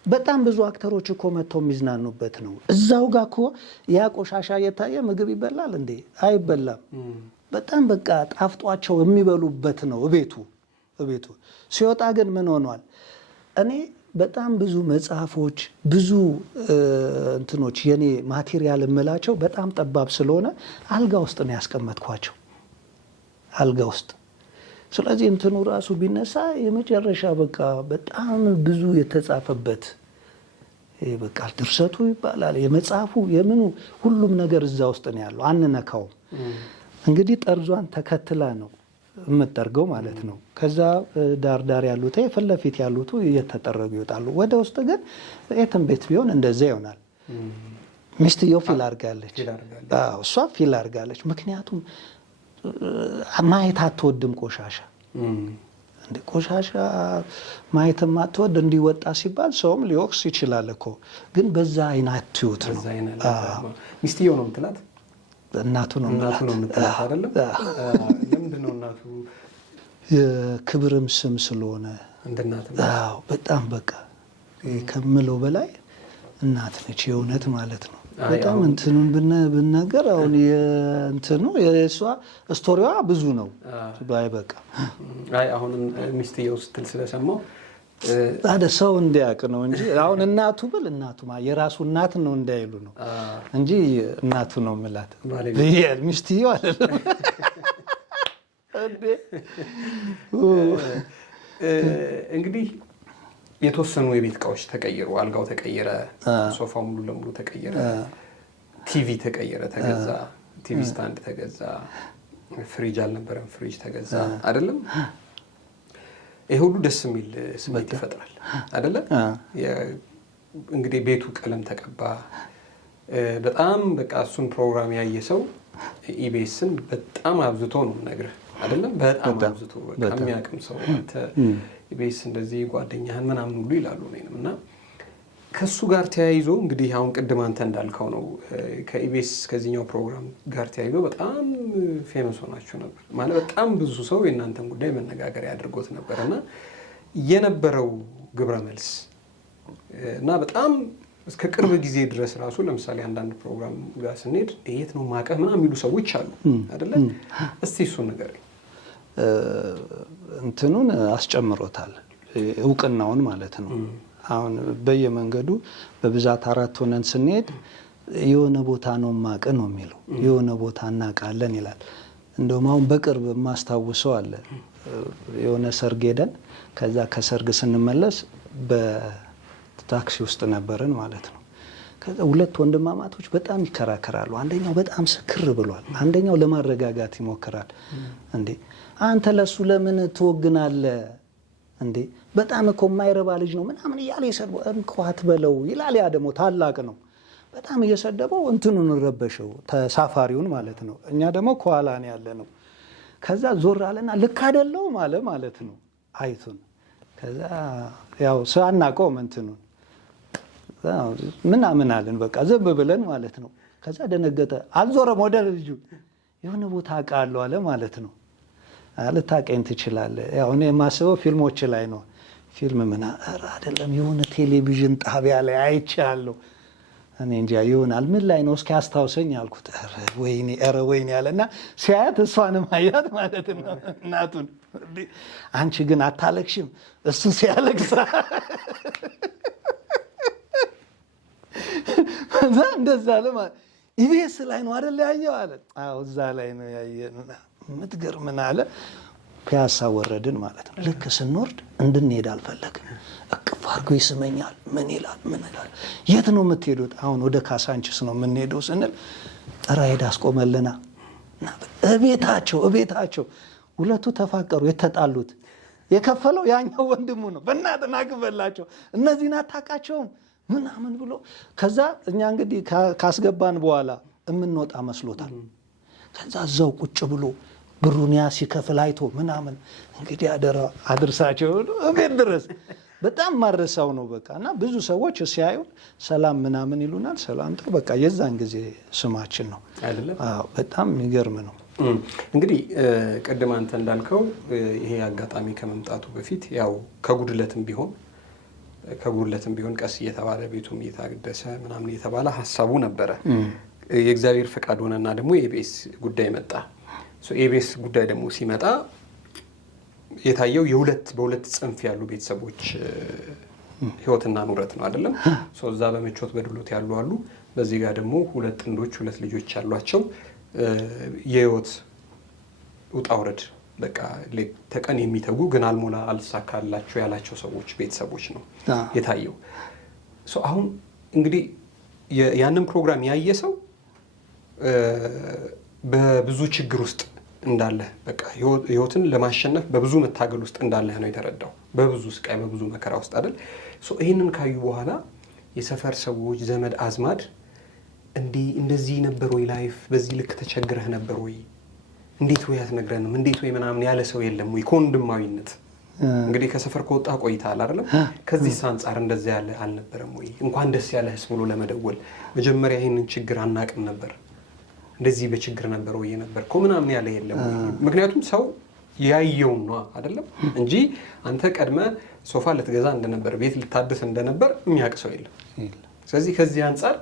በጣም ብዙ አክተሮች እኮ መጥተው የሚዝናኑበት ነው። እዛው ጋር እኮ ያ ቆሻሻ እየታየ ምግብ ይበላል እንዴ? አይበላም። በጣም በቃ ጣፍጧቸው የሚበሉበት ነው ቤቱ። ሲወጣ ግን ምን ሆኗል? እኔ በጣም ብዙ መጽሐፎች ብዙ እንትኖች የኔ ማቴሪያል የምላቸው በጣም ጠባብ ስለሆነ አልጋ ውስጥ ነው ያስቀመጥኳቸው፣ አልጋ ውስጥ። ስለዚህ እንትኑ ራሱ ቢነሳ የመጨረሻ በቃ በጣም ብዙ የተጻፈበት በቃ ድርሰቱ ይባላል የመጽሐፉ የምኑ ሁሉም ነገር እዛ ውስጥ ነው ያለው። አንነካውም። እንግዲህ ጠርዟን ተከትላ ነው የምጠርገው ማለት ነው። ከዛ ዳር ያሉት ፊት ለፊት ያሉት እየተጠረጉ ይወጣሉ። ወደ ውስጥ ግን የትም ቤት ቢሆን እንደዛ ይሆናል። ሚስትየው ፊል አድርጋለች። እሷ ፊል አድርጋለች። ምክንያቱም ማየት አትወድም ቆሻሻ። እንደ ቆሻሻ ማየትም አትወድ እንዲወጣ ሲባል ሰውም ሊወቅስ ይችላል እኮ፣ ግን በዛ አይነት አትዩት ነው። ሚስትየው ነው የምትላት? እናቱ ነው የምትላት አይደለም? ለምንድን ነው እናቱ? የክብርም ስም ስለሆነ አዎ፣ በጣም በቃ ከምለው በላይ እናት ነች የእውነት ማለት ነው። በጣም እንትኑን ብናገር አሁን የእንትኑ የእሷ ስቶሪዋ ብዙ ነው። በቃ አሁን ሚስትየው ስትል ስለሰማው ታዲያ ሰው እንዲያውቅ ነው እንጂ አሁን እናቱ ብል እናቱ የራሱ እናት ነው እንዳይሉ ነው እንጂ እናቱ ነው የምላት ሚስትየው አይደለም። እንግዲህ የተወሰኑ የቤት እቃዎች ተቀየሩ። አልጋው ተቀየረ፣ ሶፋው ሙሉ ለሙሉ ተቀየረ፣ ቲቪ ተቀየረ፣ ተገዛ፣ ቲቪ ስታንድ ተገዛ፣ ፍሪጅ አልነበረም፣ ፍሪጅ ተገዛ አይደለም? ይሄ ሁሉ ደስ የሚል ስሜት ይፈጥራል አይደለም? እንግዲህ ቤቱ ቀለም ተቀባ። በጣም በቃ እሱን ፕሮግራም ያየ ሰው ኢቢኤስን በጣም አብዝቶ ነው የምነግርህ አይደለም? በጣም አብዝቶ በቃ የሚያውቅም ሰው ኢቢኤስ እንደዚህ ጓደኛህን ምናምን ሁሉ ይላሉ እኔንም። እና ከሱ ጋር ተያይዞ እንግዲህ አሁን ቅድም አንተ እንዳልከው ነው ከኢቢኤስ ከዚህኛው ፕሮግራም ጋር ተያይዞ በጣም ፌመስ ሆናችሁ ነበር ማለት በጣም ብዙ ሰው የእናንተን ጉዳይ መነጋገሪያ አድርጎት ነበር። እና የነበረው ግብረ መልስ እና በጣም እስከ ቅርብ ጊዜ ድረስ ራሱ ለምሳሌ አንዳንድ ፕሮግራም ጋር ስንሄድ የት ነው ማቀህ ምናምን የሚሉ ሰዎች አሉ አይደለ? እስቲ እሱን ነገር እንትኑን አስጨምሮታል፣ እውቅናውን ማለት ነው። አሁን በየመንገዱ በብዛት 4 ሆነን ስንሄድ የሆነ ቦታ ነው ማቀ ነው የሚለው፣ የሆነ ቦታ እናውቃለን ይላል። እንደውም አሁን በቅርብ የማስታውሰው አለ። የሆነ ሰርግ ሄደን ከዛ ከሰርግ ስንመለስ በታክሲ ውስጥ ነበርን ማለት ነው። ከዛ 2 ወንድማማቶች በጣም ይከራከራሉ። አንደኛው በጣም ስክር ብሏል፣ አንደኛው ለማረጋጋት ይሞክራል። እንዴ አንተ ለሱ ለምን ትወግናለህ እንዴ? በጣም እኮ የማይረባ ልጅ ነው ምናምን እያለ ይሰድበው። እንኳት በለው ይላል። ያ ደግሞ ታላቅ ነው። በጣም እየሰደበው እንትኑን ረበሸው፣ ተሳፋሪውን ማለት ነው። እኛ ደግሞ ከኋላ ነው ያለ ነው። ከዛ ዞር አለና ልክ አይደለውም አለ ማለት ነው አይቱን። ከዛ ያው ሳናቀውም እንትኑን ምናምን አለን በቃ ዝም ብለን ማለት ነው። ከዛ ደነገጠ፣ አልዞረም ወደ ልጁ። የሆነ ቦታ አውቃለሁ አለ ማለት ነው። ልታቀኝ ትችላለህ። ያው እኔ የማስበው ፊልሞች ላይ ነው። ፊልም ምን አይደለም የሆነ ቴሌቪዥን ጣቢያ ላይ አይቻለሁ። እኔ እንጃ ይሆናል ምን ላይ ነው እስኪ አስታውሰኝ አልኩት። ኧረ ወይኔ ያለና ሲያያት እሷንም አያት ማለት ነው እናቱን። አንቺ ግን አታለቅሽም እሱ ሲያለቅሳ እንደዛ አለ ማለት ኢቢኤስ ላይ ነው አይደል ያየው አለ። አዎ እዛ ላይ ነው ያየና ምትገርምና አለ። ፒያሳ ወረድን ማለት ነው። ልክ ስንወርድ እንድንሄድ አልፈለግም። እቅፍ አድርጎ ይስመኛል። ምን ይላል? የት ነው የምትሄዱት? አሁን ወደ ካሳንችስ ነው የምንሄደው ስንል ራይድ አስቆመልና እቤታቸው 2ቱ ተፋቀሩ። የተጣሉት የከፈለው ያኛው ወንድሙ ነው። በእናትና ክፈላቸው እነዚህን አታውቃቸውም ምናምን ብሎ ከዛ እኛ እንግዲህ ካስገባን በኋላ የምንወጣ መስሎታል። ከዛ እዛው ቁጭ ብሎ ብሩን ያ ሲከፍል አይቶ ምናምን እንግዲህ አደራ አድርሳቸው እቤት ድረስ በጣም ማረሳው ነው በቃ። እና ብዙ ሰዎች ሲያዩን ሰላም ምናምን ይሉናል። ሰላምታ በቃ የዛን ጊዜ ስማችን ነው አይደለም? አዎ በጣም የሚገርም ነው። እንግዲህ ቅድም አንተ እንዳልከው ይሄ አጋጣሚ ከመምጣቱ በፊት ያው ከጉድለትም ቢሆን ቀስ እየተባለ ቤቱም እየታደሰ ምናምን እየተባለ ሀሳቡ ነበረ። የእግዚአብሔር ፈቃድ ሆነና ደግሞ የኢቢኤስ ጉዳይ መጣ። የኢቢኤስ ጉዳይ ደግሞ ሲመጣ የታየው በሁለት ጽንፍ ያሉ ቤተሰቦች ህይወትና ኑረት ነው አይደለም? እዛ በመቾት በድሎት ያሉ አሉ። በዚህ ጋር ደግሞ 2 ጥንዶች 2 ልጆች ያሏቸው የህይወት ውጣ ውረድ በቃ ተቀን የሚተጉ ግን አልሳካላቸው ያላቸው ቤተሰቦች ነው የታየው። አሁን እንግዲህ ያንን ፕሮግራም ያየ ሰው በብዙ ችግር ውስጥ እንዳለ በቃ ህይወትን ለማሸነፍ በብዙ መታገል ውስጥ እንዳለ ነው የተረዳው። በብዙ ስቃይ በብዙ መከራ ውስጥ አይደል? ይሄንን ካዩ በኋላ የሰፈር ሰዎች ዘመድ አዝማድ እንደዚህ ነበር ወይ ላይፍ? በዚህ ልክ ተቸግረህ ነበር ወይ? እንዴት ወይ አትነግረንም? እንዴት ወይ ምናምን ያለ ሰው የለም ወይ? ከወንድማዊነት እንግዲህ ከሰፈር ከወጣ ቆይታል አይደለም? ከዚህ አንጻር እንደዛ ያለ አልነበረም ወይ? እንኳን ደስ ያለህስ ብሎ ለመደወል መጀመሪያ ይሄንን ችግር አናቅም ነበር እንደዚህ በችግር ነበር ወይ ነበር ምናምን ያለ የለም። ምክንያቱም ሰው ያየው ነው አይደለም እንጂ አንተ ቀድመ ሶፋ ልትገዛ እንደነበር ቤት ልታድስ እንደነበር የሚያውቅ ሰው የለም። ስለዚህ ከዚህ አንጻር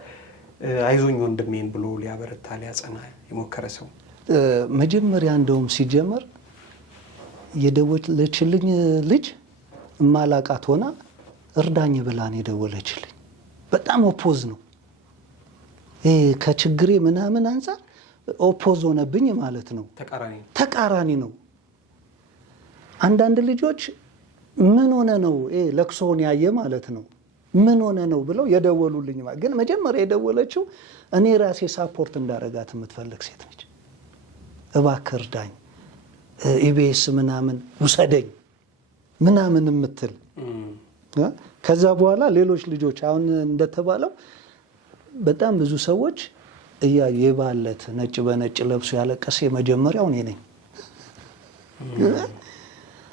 አይዞኝ ወንድሜን ብሎ ሊያበረታ ሊያጸና የሞከረ ሰው መጀመሪያ እንደውም ሲጀመር የደወለችልኝ ልጅ ማላቃት ሆና እርዳኝ ብላን የደወለችልኝ በጣም ኦፖዝ ነው። ከችግሬ ምናምን አንፃር ኦፖዝ ሆነብኝ ማለት ነው። ተቃራኒ ነው። አንዳንድ ልጆች ምን ሆነ ነው ለቅሶን ያየ ማለት ነው ምን ሆነ ነው ብለው የደወሉልኝ። ግን መጀመሪያ የደወለችው እኔ ራሴ ሳፖርት እንዳረጋት የምትፈልግ ሴት ነች። እባክህ እርዳኝ፣ ኢቢኤስ ምናምን ውሰደኝ ምናምን የምትል ከዛ በኋላ ሌሎች ልጆች አሁን እንደተባለው በጣም ብዙ ሰዎች እያዩ የባለት ነጭ በነጭ ለብሶ ያለቀሰ የመጀመሪያው እኔ ነኝ።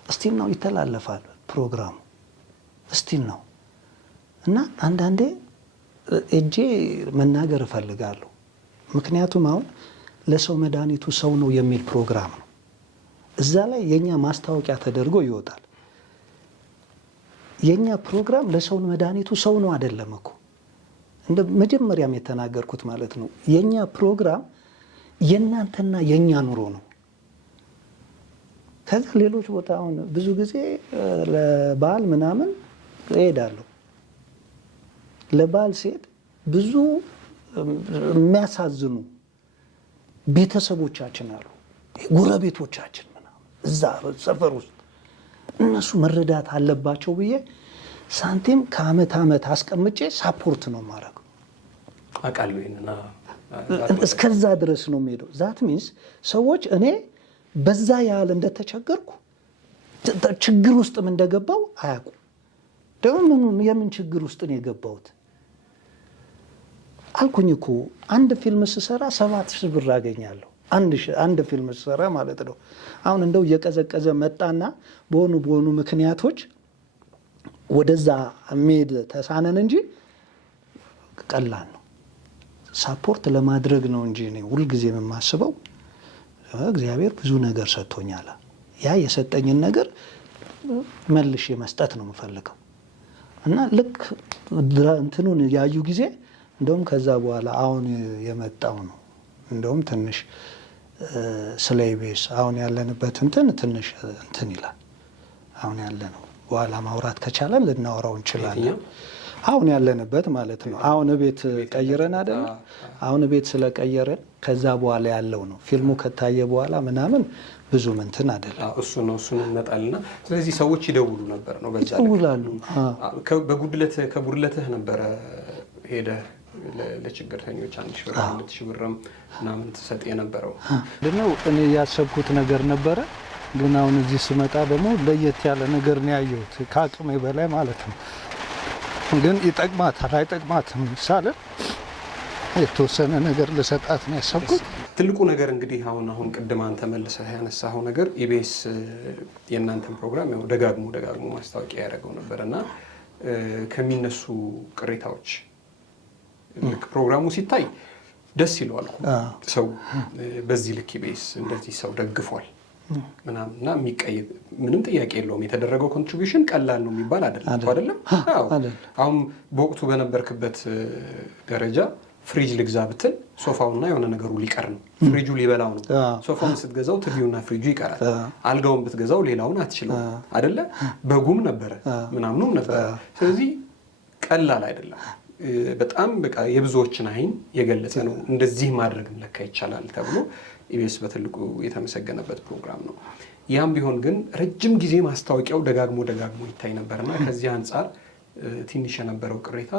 እስቲል ነው ይተላለፋል ፕሮግራሙ እስቲል ነው። እና አንዳንዴ እጄ መናገር እፈልጋለሁ። ምክንያቱም አሁን ለሰው መድኃኒቱ ሰው ነው የሚል ፕሮግራም ነው። እዛ ላይ የኛ ማስታወቂያ ተደርጎ ይወጣል። የኛ ፕሮግራም ለሰው መድኃኒቱ ሰው ነው አይደለም እኮ እንደ መጀመሪያም የተናገርኩት ማለት ነው። የኛ ፕሮግራም የእናንተና የኛ ኑሮ ነው። ከዛ ሌሎች ቦታ አሁን ብዙ ጊዜ ለበዓል ምናምን እሄዳለሁ። ለበዓል ሲሄድ ብዙ የሚያሳዝኑ ቤተሰቦቻችን አሉ፣ ጎረቤቶቻችን ምናምን እዛ ሰፈር ውስጥ እነሱ መረዳት አለባቸው ብዬ ሳንቲም ከአመት አመት አስቀምጬ ሳፖርት ነው ማድረገው። አቃሉ ይሄንና እስከዛ ድረስ ነው የሚሄደው። ዛት ሚንስ ሰዎች እኔ በዛ ያህል እንደተቸገርኩ ችግር ውስጥም እንደገባው አያውቁም። ደግሞ የምን ችግር ውስጥ ነው የገባሁት አልኩኝ እኮ አንድ ፊልም ስሰራ 7,000 ብር አገኛለሁ። አንድ ፊልም ስሰራ ማለት ነው። አሁን እንደው እየቀዘቀዘ መጣና በሆኑ ምክንያቶች ወደዛ መሄድ ተሳነን እንጂ ቀላል ነው። ሳፖርት ለማድረግ ነው እንጂ እኔ ሁልጊዜ የማስበው እግዚአብሔር ብዙ ነገር ሰጥቶኛል። ያ የሰጠኝን ነገር መልሼ መስጠት ነው የምፈልገው እና ልክ እንትኑን ያዩ ጊዜ እንደውም ከዛ በኋላ አሁን የመጣው ነው እንደውም ትንሽ ስለ ኢቢኤስ አሁን ያለንበት ትንሽ እንትን ይላል። አሁን ያለነው በኋላ ማውራት ከቻለን ልናወራው እንችላለን። አሁን ያለንበት ማለት ነው። አሁን ቤት ቀይረን አይደል? አሁን ቤት ስለቀየረን ከዛ በኋላ ያለው ነው ፊልሙ ከታየ በኋላ ምናምን ብዙ እንትን አይደለም። እሱን እንመጣልና ስለዚህ ሰዎች ይደውሉ ነበር ነው በዛ ይደውላሉ። ከጉድለትህ ነበረ ሄደ ለችግርተኞች 1,000 ብር 2,000 ብርም ምናምን ትሰጥ የነበረው ነው። እኔ ያሰብኩት ነገር ነበረ፣ ግን አሁን እዚህ ስመጣ ደግሞ ለየት ያለ ነገር ነው ያየሁት ከአቅሜ በላይ ማለት ነው። ግን ይጠቅማታል አይጠቅማትም ሳለ የተወሰነ ነገር ልሰጣት ነው ያሰብኩት። ትልቁ ነገር እንግዲህ አሁን ቅድም አንተ መልሰህ ያነሳኸው ነገር ኢቢኤስ የእናንተን ፕሮግራም ያው ደጋግሞ ማስታወቂያ ያደረገው ነበርና ከሚነሱ ቅሬታዎች ልክ ፕሮግራሙ ሲታይ ደስ ይለዋል ሰው በዚህ ልክ ኢቢኤስ እንደዚህ ሰው ደግፏል ምናምንና ምንም ጥያቄ የለውም። የተደረገው ኮንትሪቢዩሽን ቀላል ነው የሚባል አይደለም። አሁን በወቅቱ በነበርክበት ደረጃ ፍሪጅ ልግዛ ብትል ሶፋውና የሆነ ነገሩ ሊቀር ነው፣ ፍሪጁ ሊበላው ነው። ሶፋውን ስትገዛው ቲቪውና ፍሪጁ ይቀራል። አልጋውን ብትገዛው ሌላውን አትችለው አይደለ? በጉም ነበረ ምናምኑም ነበረ። ስለዚህ ቀላል አይደለም። በጣም በቃ የብዙዎችን አይን የገለጸ ነው። እንደዚህ ማድረግም ለካ ይቻላል ተብሎ ኢቢኤስ በትልቁ የተመሰገነበት ፕሮግራም ነው። ያም ቢሆን ግን ረጅም ጊዜ ማስታወቂያው ደጋግሞ ይታይ ነበርና ከዚህ አንጻር ትንሽ የነበረው ቅሬታ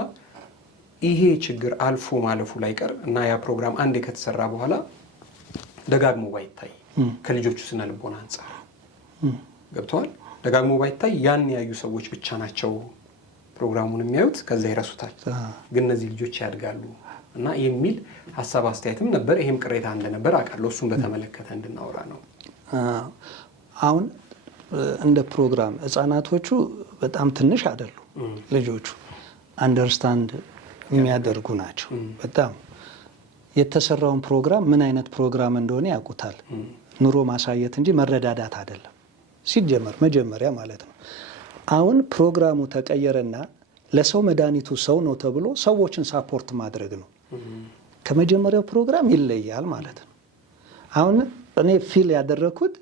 ይሄ ችግር አልፎ ማለፉ ላይ ቀር እና ያ ፕሮግራም አንዴ ከተሰራ በኋላ ደጋግሞ ባይታይ ከልጆቹ ስነ ልቦና አንጻር ገብተዋል። ደጋግሞ ባይታይ ያን ያዩ ሰዎች ብቻ ናቸው ፕሮግራሙን የሚያዩት፣ ከዛ ይረሱታል። ግን እነዚህ ልጆች ያድጋሉ እና የሚል ሀሳብ አስተያየትም ነበር። ይሄም ቅሬታ እንደነበር አውቃለሁ። እሱን በተመለከተ እንድናወራ ነው። አሁን እንደ ፕሮግራም ህጻናቶቹ በጣም ትንሽ አይደሉ። ልጆቹ አንደርስታንድ የሚያደርጉ ናቸው። በጣም የተሰራውን ፕሮግራም ምን አይነት ፕሮግራም እንደሆነ ያውቁታል። ኑሮ ማሳየት እንጂ መረዳዳት አይደለም ሲጀመር መጀመሪያ ማለት ነው። አሁን ፕሮግራሙ ተቀየረና ለሰው መድኃኒቱ ሰው ነው ተብሎ ሰዎችን ሳፖርት ማድረግ ነው። ከመጀመሪያው ፕሮግራም ይለያል ማለት ነው። አሁን እኔ ፊል ያደረኩት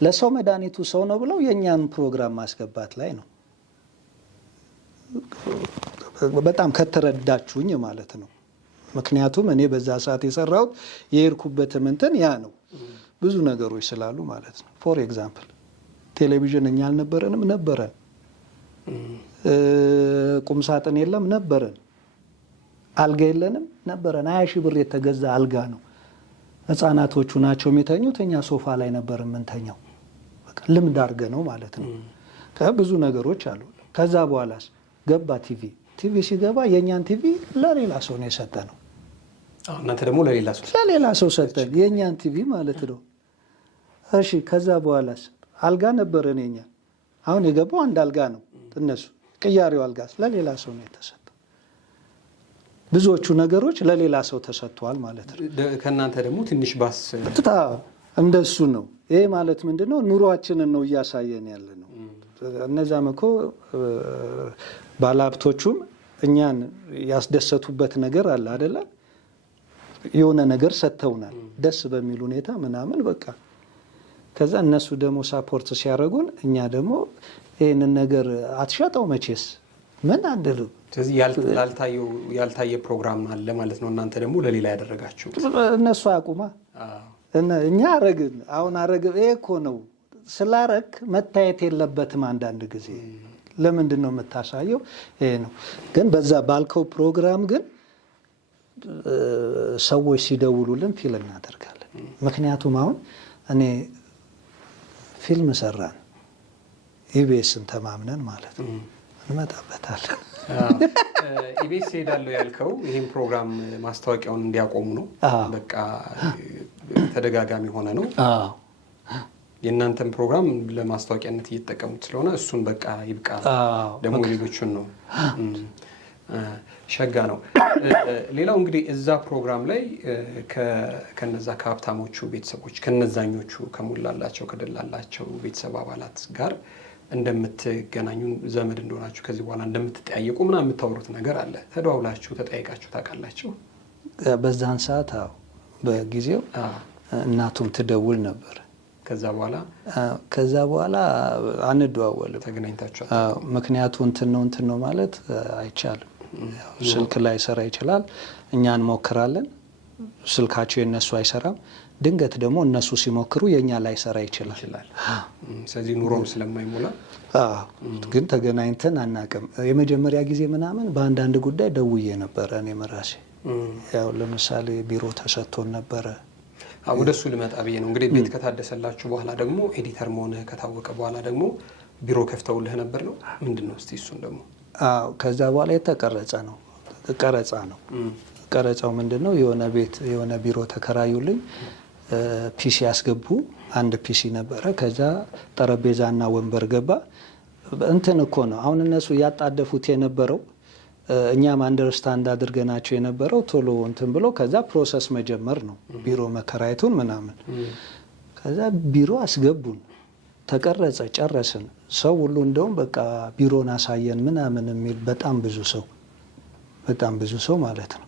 ለሰው መድኃኒቱ ሰው ነው ብለው የኛን ፕሮግራም ማስገባት ላይ ነው። በጣም ከተረዳችሁኝ ማለት ነው። ምክንያቱም እኔ በዛ ሰዓት የሰራሁት የሄድኩበት እንትን ያ ነው። ብዙ ነገሮች ስላሉ ማለት ነው። ፎር ኤግዛምፕል ቴሌቪዥን እኛ አልነበረንም፣ ነበረን። ቁም ሳጥን የለም፣ ነበረን። አልጋ የለንም፣ ነበረን። 20,000 ብር የተገዛ አልጋ ነው። ህፃናቶቹ ናቸው የሚተኙት፣ እኛ ሶፋ ላይ ነበር የምንተኛው። በቃ ልምድ አድርገ ነው ማለት ነው። ብዙ ነገሮች አሉ። ከዛ በኋላስ ገባ ቲቪ ሲገባ የእኛን ቲቪ ለሌላ ሰው ነው የሰጠ ነው። እናንተ ደግሞ ለሌላ ሰው ሰጠን የእኛን ቲቪ ማለት ነው። እሺ ከዛ በኋላስ አልጋ ነበረን የኛ። አሁን የገባው አንድ አልጋ ነው። እነሱ ቅያሬው አልጋስ ለሌላ ሰው ነው የተሰጠ። ብዙዎቹ ነገሮች ለሌላ ሰው ተሰጥቷል ማለት ነው። ከእናንተ ደግሞ ትንሽ ባስ እንደሱ ነው። ይሄ ማለት ምንድነው? ኑሯችንን ነው እያሳየን ያለ ነው። እነዛም እኮ ባለሀብቶቹም እኛን ያስደሰቱበት ነገር አለ አይደለ? የሆነ ነገር ሰጥተውናል ደስ በሚል ሁኔታ ምናምን በቃ። ከዛ እነሱ ደግሞ ሳፖርት ሲያደርጉን እኛ ደግሞ ይህንን ነገር አትሸጠው መቼስ ምን አንልም። ስለዚህ ያልታየ ፕሮግራም አለ ማለት ነው። እናንተ ደግሞ ለሌላ ያደረጋችሁ እነሱ አቁማ እኛ አረግን። አሁን አረግ ይሄ እኮ ነው ስላረክ መታየት የለበትም። አንዳንድ ጊዜ ለምንድን ነው የምታሳየው? ይሄ ነው። ግን በዛ ባልከው ፕሮግራም ግን ሰዎች ሲደውሉልን ፊል እናደርጋለን። ምክንያቱም አሁን እኔ ፊልም ሰራን ኢቢኤስን ተማምነን ማለት ነው እንመጣበታለን። ኢቢኤስ ሄዳለሁ ያልከው ይህም ፕሮግራም ማስታወቂያውን እንዲያቆሙ ነው። በቃ ተደጋጋሚ ሆነ ነው። የእናንተን ፕሮግራም ለማስታወቂያነት እየተጠቀሙት ስለሆነ እሱን በቃ ይብቃ፣ ደግሞ ሌሎቹን ነው። ሸጋ ነው። ሌላው እንግዲህ እዛ ፕሮግራም ላይ ከነዛ ከሀብታሞቹ ቤተሰቦች ከነዛኞቹ ከሞላላቸው ከደላላቸው ቤተሰብ አባላት ጋር እንደምትገናኙ ዘመድ እንደሆናችሁ ከዚህ በኋላ እንደምትጠያየቁ ምናምን የምታወሩት ነገር አለ። ተደዋውላችሁ ተጠያይቃችሁ ታውቃላችሁ? በዛን ሰዓት አዎ፣ በጊዜው እናቱም ትደውል ነበር። ከዛ በኋላ አንደዋወልም። ተገናኝታችሁ? ምክንያቱ እንትን ነው ማለት አይቻልም። ስልክ ላይ ሰራ ይችላል። እኛ እንሞክራለን፣ ስልካቸው የነሱ አይሰራም። ድንገት ደግሞ እነሱ ሲሞክሩ የኛ ላይ ሰራ ይችላል። ስለዚህ ኑሮም ስለማይሞላ ግን ተገናኝተን አናውቅም። የመጀመሪያ ጊዜ ምናምን በአንዳንድ ጉዳይ ደውዬ ነበረ እኔ መራሴ። ያው ለምሳሌ ቢሮ ተሰጥቶን ነበረ። ወደ እሱ ልመጣ ብዬ ነው። እንግዲህ ቤት ከታደሰላችሁ በኋላ ደግሞ ኤዲተር መሆንህ ከታወቀ በኋላ ደግሞ ቢሮ ከፍተውልህ ነበር ነው? ምንድን ነው እስቲ እሱን ደግሞ? ከዛ በኋላ የተቀረጸ ነው ቀረጻ ነው። ቀረጻው ምንድን ነው? የሆነ ቢሮ ተከራዩልኝ፣ ፒሲ ያስገቡ። አንድ ፒሲ ነበረ። ከዛ ጠረጴዛና ወንበር ገባ። እንትን እኮ ነው አሁን እነሱ ያጣደፉት የነበረው እኛም አንደርስታንድ አድርገናቸው የነበረው ቶሎ እንትን ብሎ ከዛ ፕሮሰስ መጀመር ነው፣ ቢሮ መከራየቱን ምናምን። ከዛ ቢሮ አስገቡን፣ ተቀረጸ፣ ጨረስን። ሰው ሁሉ እንደውም በቃ ቢሮን አሳየን ምናምን የሚል በጣም ብዙ ሰው ማለት ነው።